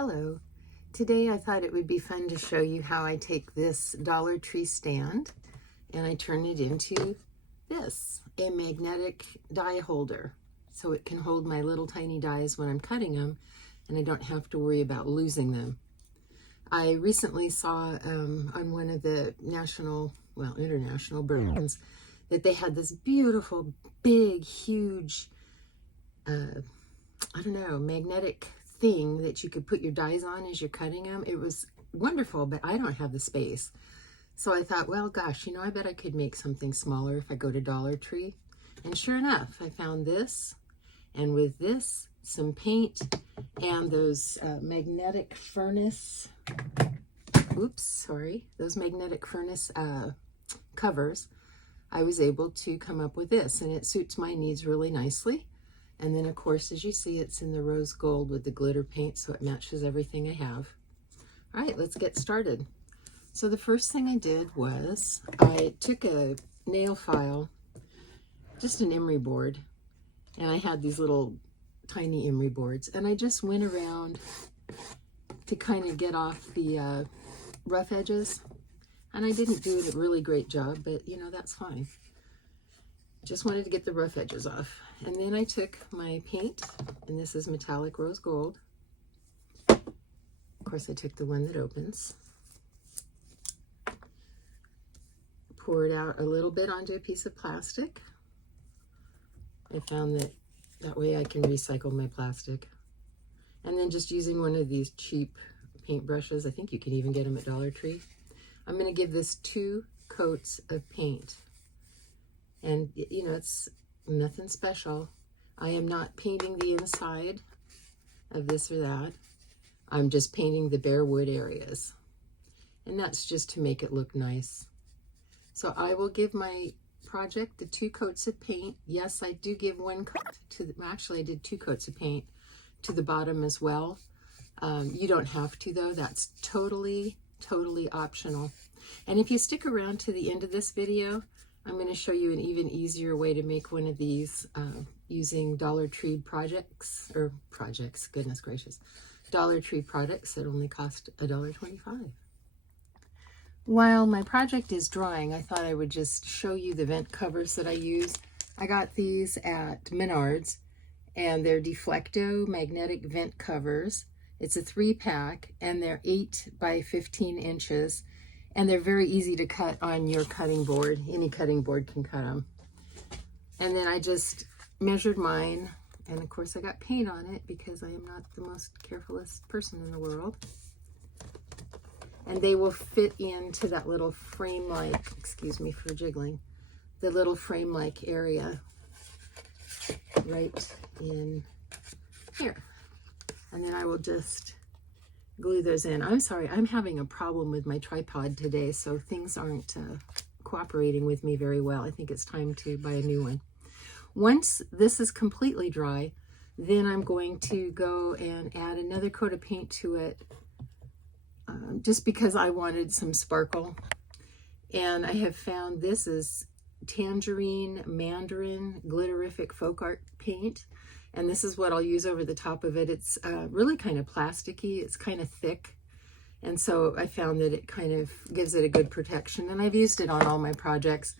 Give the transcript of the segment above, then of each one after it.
Hello. Today I thought it would be fun to show you how I take this Dollar Tree stand and I turn it into this, a magnetic die holder. So it can hold my little tiny dies when I'm cutting them and I don't have to worry about losing them. I recently saw on one of the international brands that they had this beautiful, big, huge, magnetic thing that you could put your dies on as you're cutting them. It was wonderful, but I don't have the space. So I thought, well, gosh, I bet I could make something smaller if I go to Dollar Tree. And sure enough, I found this, and with this, some paint and those magnetic furnace, those magnetic furnace covers, I was able to come up with this, and it suits my needs really nicely. And then, of course, as you see, it's in the rose gold with the glitter paint, so it matches everything I have. All right, let's get started. So the first thing I did was I took a nail file, just an emery board, and I had these little tiny emery boards, and I just went around to kind of get off the rough edges. And I didn't do a really great job, but that's fine. Just wanted to get the rough edges off. And then I took my paint, and this is metallic rose gold. Of course, I took the one that opens. Poured out a little bit onto a piece of plastic. I found that way I can recycle my plastic. And then just using one of these cheap paint brushes, I think you can even get them at Dollar Tree. I'm going to give this 2 coats of paint. And, it's nothing special. I am not painting the inside of this or that. I'm just painting the bare wood areas. And that's just to make it look nice. So I will give my project the 2 coats of paint. Yes, I do give 1 coat actually I did 2 coats of paint to the bottom as well. You don't have to though. That's totally optional. And if you stick around to the end of this video, I'm going to show you an even easier way to make one of these using Dollar Tree goodness gracious, Dollar Tree products that only cost $1.25. While my project is drying, I thought I would just show you the vent covers that I use. I got these at Menards, and they're Deflecto magnetic vent covers. It's a 3-pack, and they're 8 by 15 inches. And they're very easy to cut on your cutting board. Any cutting board can cut them. And then I just measured mine. And of course I got paint on it because I am not the most carefulest person in the world. And they will fit into that little frame-like, excuse me for jiggling, the little frame-like area right in here. And then I will just glue those in. I'm sorry, I'm having a problem with my tripod today, so things aren't cooperating with me very well. I think it's time to buy a new one. Once this is completely dry, then I'm going to go and add another coat of paint to it, just because I wanted some sparkle. And I have found this is Tangerine Mandarin Glitterific Folk Art paint. And this is what I'll use over the top of it. It's really kind of plasticky. It's kind of thick. And so I found that it kind of gives it a good protection. And I've used it on all my projects.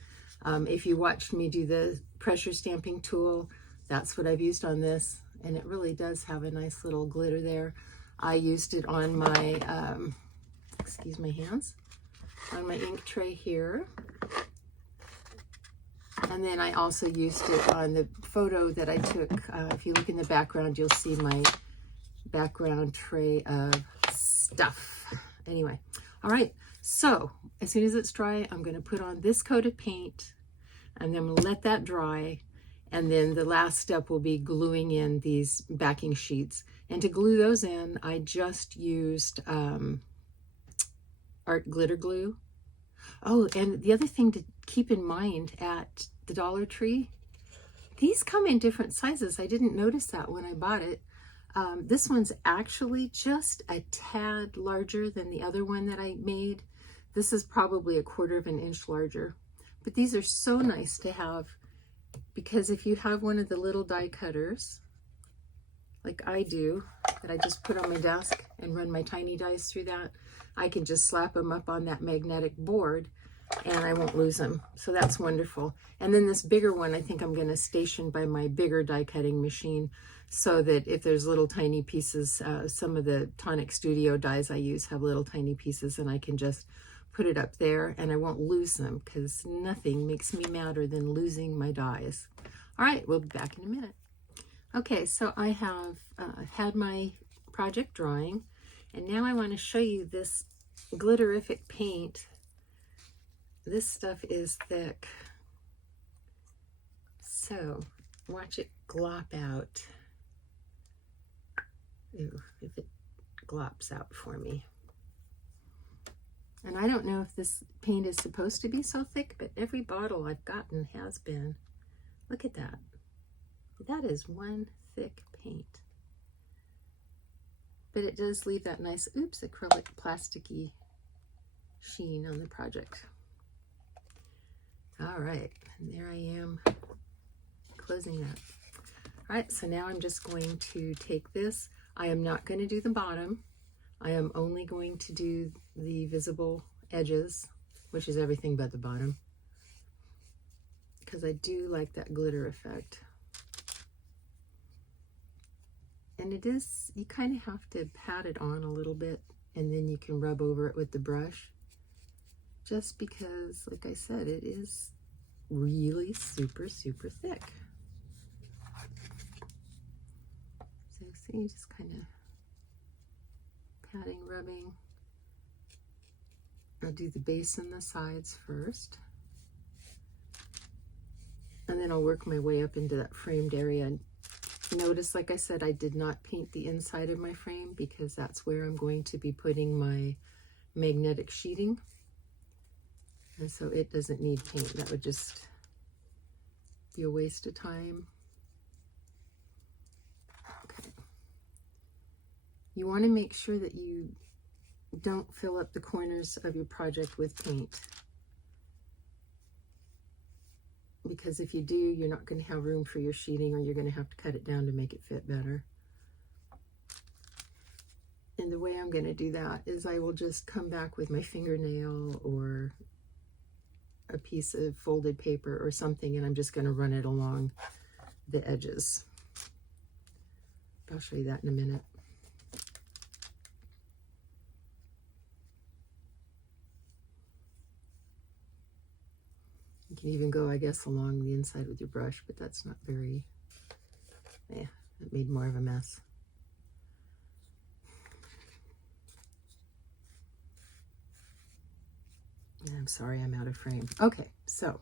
If you watched me do the pressure stamping tool, that's what I've used on this. And it really does have a nice little glitter there. I used it on my, excuse my hands, on my ink tray here. And then I also used it on the photo that I took. If you look in the background, you'll see my background tray of stuff. Anyway, all right. So as soon as it's dry, I'm going to put on this coat of paint, and then I'm going to let that dry. And then the last step will be gluing in these backing sheets. And to glue those in, I just used art glitter glue. Oh, and the other thing to keep in mind at the Dollar Tree, these come in different sizes. I didn't notice that when I bought it. This one's actually just a tad larger than the other one that I made. This is probably 1/4 inch larger. But these are so nice to have, because if you have one of the little die cutters, like I do, that I just put on my desk and run my tiny dies through that, I can just slap them up on that magnetic board and I won't lose them. So that's wonderful. And then this bigger one, I think I'm going to station by my bigger die cutting machine, so that if there's little tiny pieces, some of the Tonic Studio dies I use have little tiny pieces, and I can just put it up there and I won't lose them, because nothing makes me madder than losing my dies. All right, we'll be back in a minute. Okay, so I have had my project drawing, and now I want to show you this glitterific paint. This stuff is thick, so watch it glop out. Ooh, if it glops out for me. And I don't know if this paint is supposed to be so thick, but every bottle I've gotten has been. Look at that. That is one thick paint. But it does leave that nice, oops, acrylic plasticky sheen on the project. All right, and there I am closing that. All right, so now I'm just going to take this. I am not going to do the bottom. I am only going to do the visible edges, which is everything but the bottom, because I do like that glitter effect. And it is, you kind of have to pat it on a little bit, and then you can rub over it with the brush, just because, like I said, it is really super, super thick. So see, just kind of patting, rubbing. I'll do the base and the sides first, and then I'll work my way up into that framed area. And notice, like I said, I did not paint the inside of my frame, because that's where I'm going to be putting my magnetic sheeting, and so it doesn't need paint. That would just be a waste of time. Okay. You want to make sure that you don't fill up the corners of your project with paint, because if you do, you're not going to have room for your sheeting, or you're going to have to cut it down to make it fit better. And the way I'm going to do that is I will just come back with my fingernail or a piece of folded paper or something, and I'm just going to run it along the edges. I'll show you that in a minute. You can even go, I guess, along the inside with your brush, but that's not very, it made more of a mess. And I'm sorry, I'm out of frame. Okay, so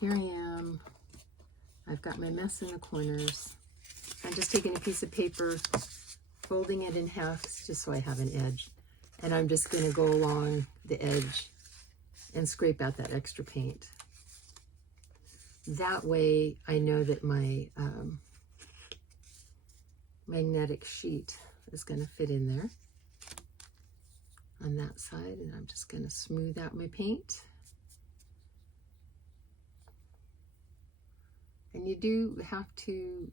here I am. I've got my mess in the corners. I'm just taking a piece of paper, folding it in half just so I have an edge. And I'm just going to go along the edge and scrape out that extra paint. That way I know that my magnetic sheet is going to fit in there on that side, and I'm just going to smooth out my paint. And you do have to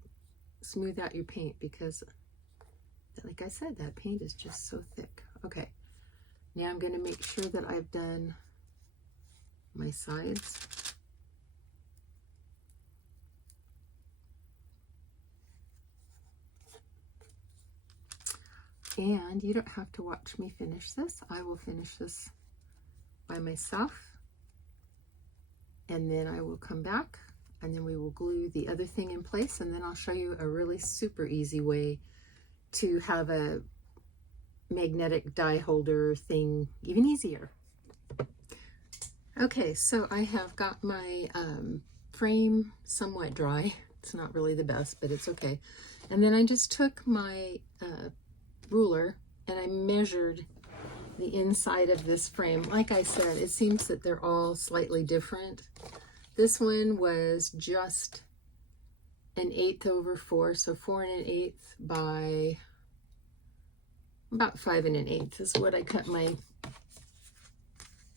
smooth out your paint, because, like I said, that paint is just so thick. Okay, now I'm going to make sure that I've done my sides. And you don't have to watch me finish this. I will finish this by myself. And then I will come back, and then we will glue the other thing in place, and then I'll show you a really super easy way to have a magnetic die holder thing even easier. Okay, so I have got my frame somewhat dry. It's not really the best, but it's okay. And then I just took my ruler and I measured the inside of this frame. Like I said, it seems that they're all slightly different. This one was just 1/8 over 4, so 4 1/8 by about 5 1/8 is what I cut my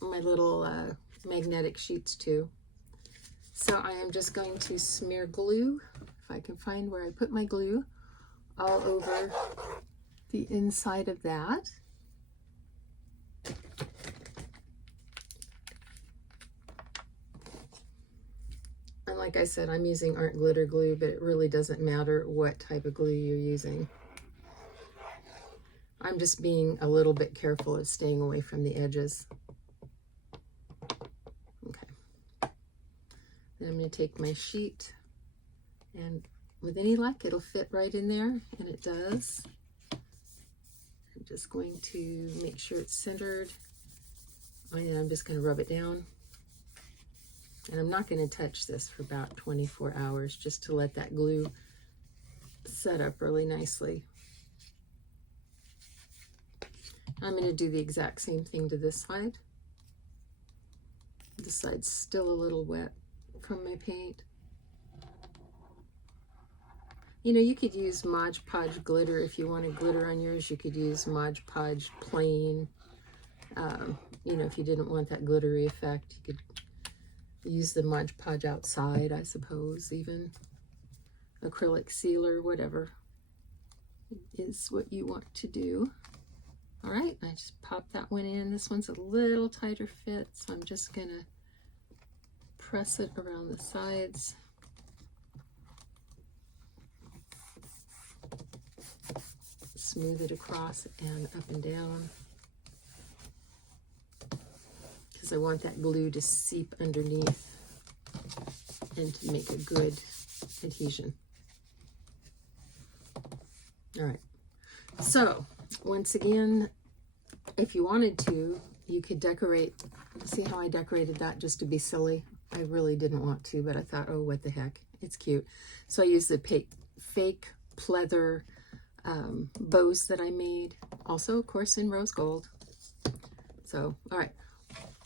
little magnetic sheets to. So I am just going to smear glue, if I can find where I put my glue, all over the inside of that. And like I said, I'm using art glitter glue, but it really doesn't matter what type of glue you're using. I'm just being a little bit careful of staying away from the edges. Okay. Then I'm going to take my sheet, and with any luck, it'll fit right in there, and it does. I'm just going to make sure it's centered, and I'm just going to rub it down. And I'm not going to touch this for about 24 hours, just to let that glue set up really nicely. I'm going to do the exact same thing to this side. This side's still a little wet from my paint. You know, you could use Mod Podge glitter if you wanted glitter on yours. You could use Mod Podge plain. You know, if you didn't want that glittery effect, you could use the Mod Podge outside, I suppose, even. Acrylic sealer, whatever is what you want to do. All right, I just popped that one in. This one's a little tighter fit, so I'm just gonna press it around the sides. Smooth it across and up and down, because I want that glue to seep underneath and to make a good adhesion. All right, so once again, if you wanted to, you could decorate. See how I decorated that just to be silly? I really didn't want to, but I thought, oh, what the heck, it's cute. So I used the fake pleather bows that I made, also of course in rose gold. So all right,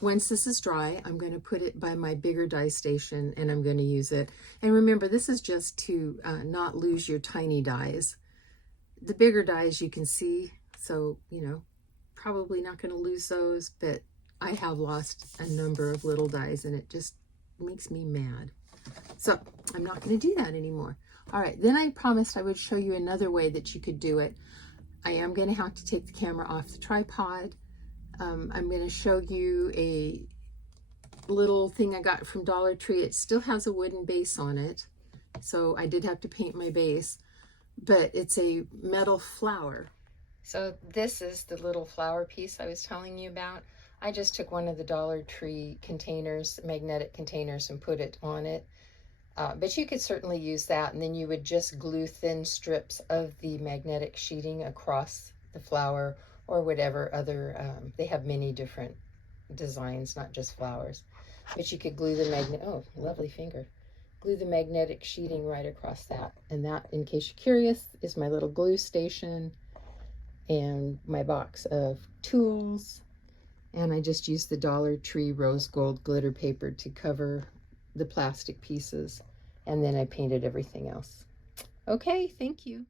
once this is dry, I'm going to put it by my bigger die station, and I'm going to use it. And remember, this is just to not lose your tiny dies. The bigger dies you can see, so you know, probably not going to lose those, but I have lost a number of little dies, and it just makes me mad. So I'm not going to do that anymore. All right, then I promised I would show you another way that you could do it. I am going to have to take the camera off the tripod. I'm going to show you a little thing I got from Dollar Tree. It still has a wooden base on it, so I did have to paint my base, but it's a metal flower. So this is the little flower piece I was telling you about. I just took one of the Dollar Tree containers, magnetic containers, and put it on it. But you could certainly use that, and then you would just glue thin strips of the magnetic sheeting across the flower, or whatever other, they have many different designs, not just flowers. But you could glue the oh, lovely finger. Glue the magnetic sheeting right across that. And that, in case you're curious, is my little glue station and my box of tools. And I just used the Dollar Tree rose gold glitter paper to cover the plastic pieces. And then I painted everything else. Okay, thank you.